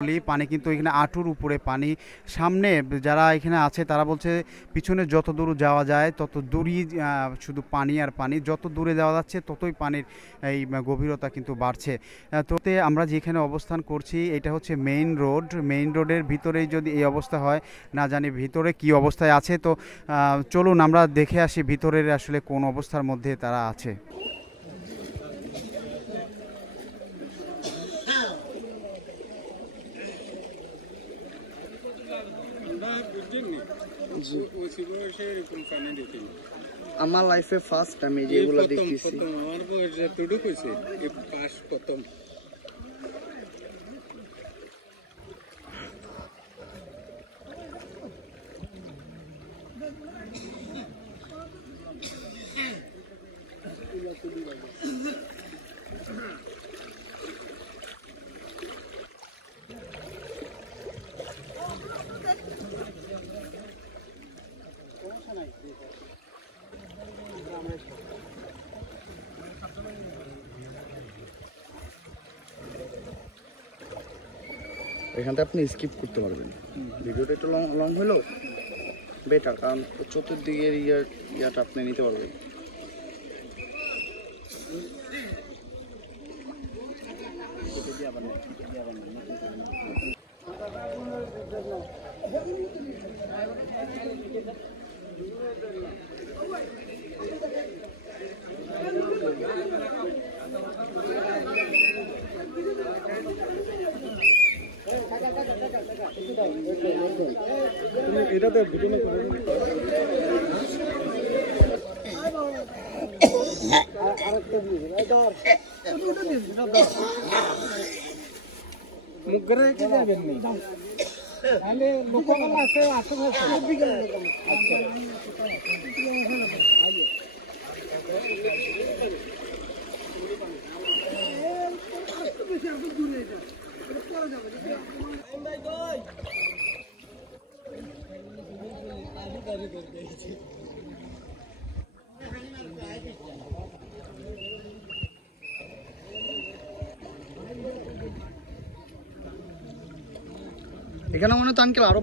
পানি কিন্তু এখানে আঁটুর উপরে পানি। সামনে যারা এখানে আছে তারা বলছে পিছনে যত দূর যাওয়া যায় তত দূরই শুধু পানি আর পানি, যত দূরে যাওয়া যাচ্ছে ততই পানির এই গভীরতা কিন্তু বাড়ছে। তোতে আমরা যেখানে অবস্থান করছি এটা হচ্ছে মেইন রোড। মেইন রোডের ভিতরেই যদি এই অবস্থা হয়, না জানি ভিতরে কি অবস্থায় আছে। তো চলুন আমরা দেখে আসি ভিতরের আসলে কোন অবস্থার মধ্যে তারা আছে। আমার লাইফে ফার্স্ট আমি যেগুলো দেখতেছি। আমার বয়স যতটুকু হয়েছে এই পাস প্রথম। এখানটা আপনি স্কিপ করতে পারবেন, ভিডিওটা একটু লং হলেও বেটার, কারণ চতুর্দিকের ইয়াটা আপনি নিতে পারবেন। এটাতে ভিডিও মুখরে রেখে যাবেন না, তাহলে লোকগুলো আছে আশেপাশে। এখানে মনে হয় তো আঙ্কেল আরো